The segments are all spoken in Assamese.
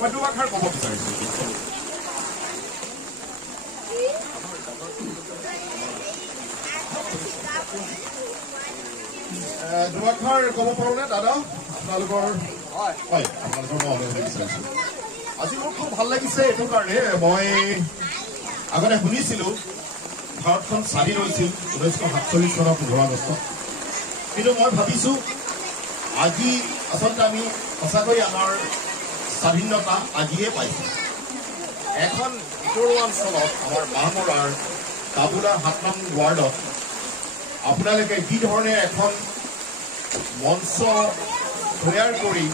মই দুআষাৰ ক'ব বিচাৰিছোঁ। দুআষাৰ ক'ব পাৰোঁনে দাদা আপোনালোকৰ? হয় আপোনালোকৰ মই অনুৰোধ বিচাৰিছোঁ। আজি মোৰ খুব ভাল লাগিছে এইটো কাৰণে মই আগতে শুনিছিলোঁ ভাৰতখন স্বাধীন হৈছিল 1947 চনৰ 15 আগষ্ট, কিন্তু মই ভাবিছোঁ আজি আচলতে আমি সঁচাকৈ আমাৰ স্বাধীনতা আজিয়ে পাইছোঁ। এখন ভিতৰুৱা অঞ্চলত আমাৰ বাহমৰাৰ কাবুলা 7 নং ৱাৰ্ডত আপোনালোকে যি ধৰণে এখন মঞ্চ তৈয়াৰ কৰি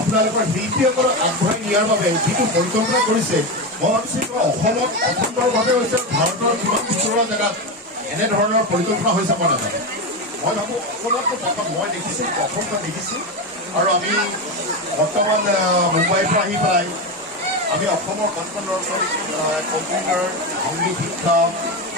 আপোনালোকৰ শিল্পীসকলক আগবঢ়াই নিয়াৰ বাবে যিটো পৰিকল্পনা কৰিছে, মই ভাবিছোঁ অসমত প্ৰথমবাৰভাৱে হৈছে ভাৰতৰ কিমান ভিতৰুৱা জেগাত এনেধৰণৰ পৰিকল্পনা হৈছে মই নাজানো। মই ভাবোঁ অসমতো প্ৰথম মই দেখিছোঁ, অসমখন দেখিছোঁ, আৰু আমি বৰ্তমান মুম্বাইৰ পৰা আহি পেলাই আমি অসমৰ কণ ল'ৰা ছোৱালীক কম্পিউটাৰ, সংগীত শিক্ষা,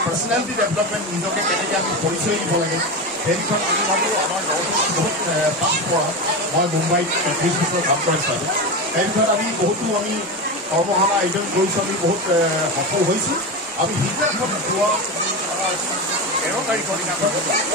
পাৰ্চনেলিটি ডেভেলপমেণ্ট নিজকে কেনেকৈ আমি পৰিচয় দিব লাগে সেই বিষয়ত আমি ভাবোঁ আমাৰ গাঁৱত বহুত পাছ পৰা মই মুম্বাইত 30 বছৰ কাম কৰিছিলোঁ। সেই বিষয়ত আমি বহুতো আমি কৰ্মশালা আয়োজন কৰিছোঁ, আমি বহুত সফল হৈছোঁ। আমি সিদিনাখন যোৱা 13 তাৰিখৰ দিনাখন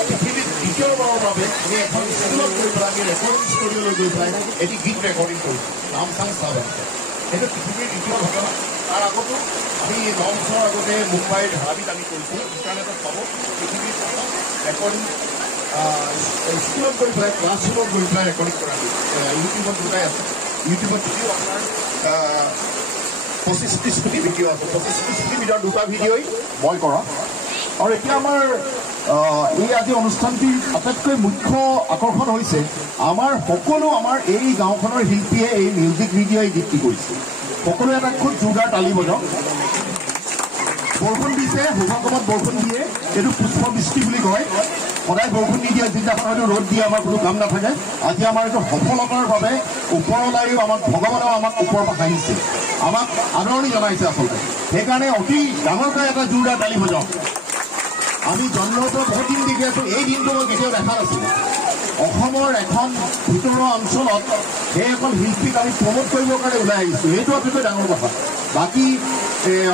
পৃথিৱীত দ্বিতীয়বাৰৰ বাবে আমি এখন স্কুলত গৈ পেলাই আমি ৰেকৰ্ডিং ষ্টুডিঅ'লৈ গৈ পেলাই এটি গীত ৰেকৰ্ডিং কৰিছোঁ, নামচাং চাহ বাগিচা। সেইটো পৃথিৱীৰ দ্বিতীয় ঘটনা। তাৰ আগতো আমি 9 বছৰ আগতে মুম্বাইৰ ধাৰাবিত আমি কৰিছোঁ, ইণ্টাৰনেটত পাব পৃথিৱীৰ প্ৰথম ৰেকৰ্ডিং স্কুলত গৈ পেলাই ক্লাছৰুমত গৈ পেলাই ৰেকৰ্ডিং কৰা ইউটিউবত দুটাই আছে। ইউটিউবত যদিও আপোনাৰ 25-30 মিনিট ভিডিঅ' আছে, 25-30 মিনিট ভিতৰত দুটা ভিডিঅ'ই মই কৰা। আৰু এতিয়া আমাৰ এই আজি অনুষ্ঠানটিৰ আটাইতকৈ মুখ্য আকৰ্ষণ হৈছে আমাৰ সকলো আমাৰ এই গাঁওখনৰ শিল্পীয়ে এই মিউজিক ভিডিঅ' এই গীতটি কৰিছে। সকলোৱে এটা খুব জোৰদাৰ তালি বজাওক। বৰষুণ দিছে, শুভকমত বৰষুণ দিয়ে, এইটো পুষ্পবৃষ্টি বুলি কয়। সদায় বৰষুণ নিদিয়ে, যিদিনাখন হয়তো ৰ'দ দিয়ে আমাৰ কোনো কাম নাথাকে। আজি আমাৰ এইটো সফলতাৰ বাবে ওপৰলাইও আমাক ভগৱানেও আমাক ওপৰৰ পৰা হাঁহিছে, আমাক আদৰণি জনাইছে আচলতে। সেইকাৰণে অতি ডাঙৰকৈ এটা জোৰদাৰ তালি বজাওক। আমি জন্মৰ পৰা বহুত দিন দেখি আছোঁ, এই দিনটো মই কেতিয়াও দেখা নাছিলোঁ। অসমৰ এখন ভিতৰুৱা অঞ্চলত সেই এখন শিল্পীক আমি প্ৰমোট কৰিবৰ কাৰণে ওলাই আহিছোঁ, এইটো আটাইতকৈ ডাঙৰ কথা। বাকী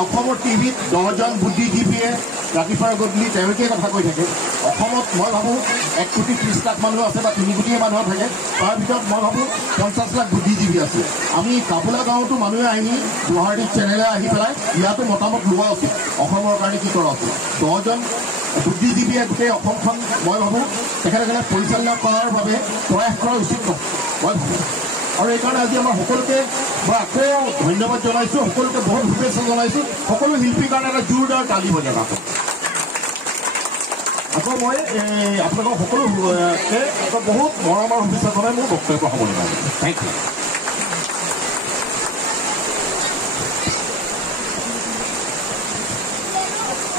অসমৰ টিভিত 10জন বুদ্ধিজীৱীয়ে ৰাতিপুৱা গধূলি তেওঁলোকে কথা কৈ থাকে। অসমত মই ভাবোঁ 1 কোটি 30 লাখ মানুহ আছে বা 3 কোটিয়ে মানুহ থাকে, তাৰ ভিতৰত মই ভাবোঁ 50 লাখ বুদ্ধিজীৱী আছে। আমি কাবুলা গাঁৱতো মানুহে আহি গুৱাহাটীত চেনেলে আহি পেলাই ইয়াতো মতামত লোৱা উচিত, অসমৰ কাৰণে কি কৰা উচিত। 10জন বুদ্ধিজীৱীয়ে গোটেই অসমখন মই ভাবোঁ তেখেতসকলে পৰিচালনা কৰাৰ বাবে প্ৰয়াস কৰা উচিত নহয়, মই ভাবোঁ। আৰু এইকাৰণে আজি আমাৰ সকলোকে মই আকৌ ধন্যবাদ জনাইছোঁ, সকলোকে বহুত শুভেচ্ছা জনাইছোঁ। সকলো শিল্পীৰ কাৰণে এটা জোৰদাৰ তালি বজাওক। আকৌ মই আপোনালোকক সকলোকে বহুত মৰমৰ শুভেচ্ছা জনাই মোৰ বক্তব্য সামৰণি মাৰিছোঁ। Thank U.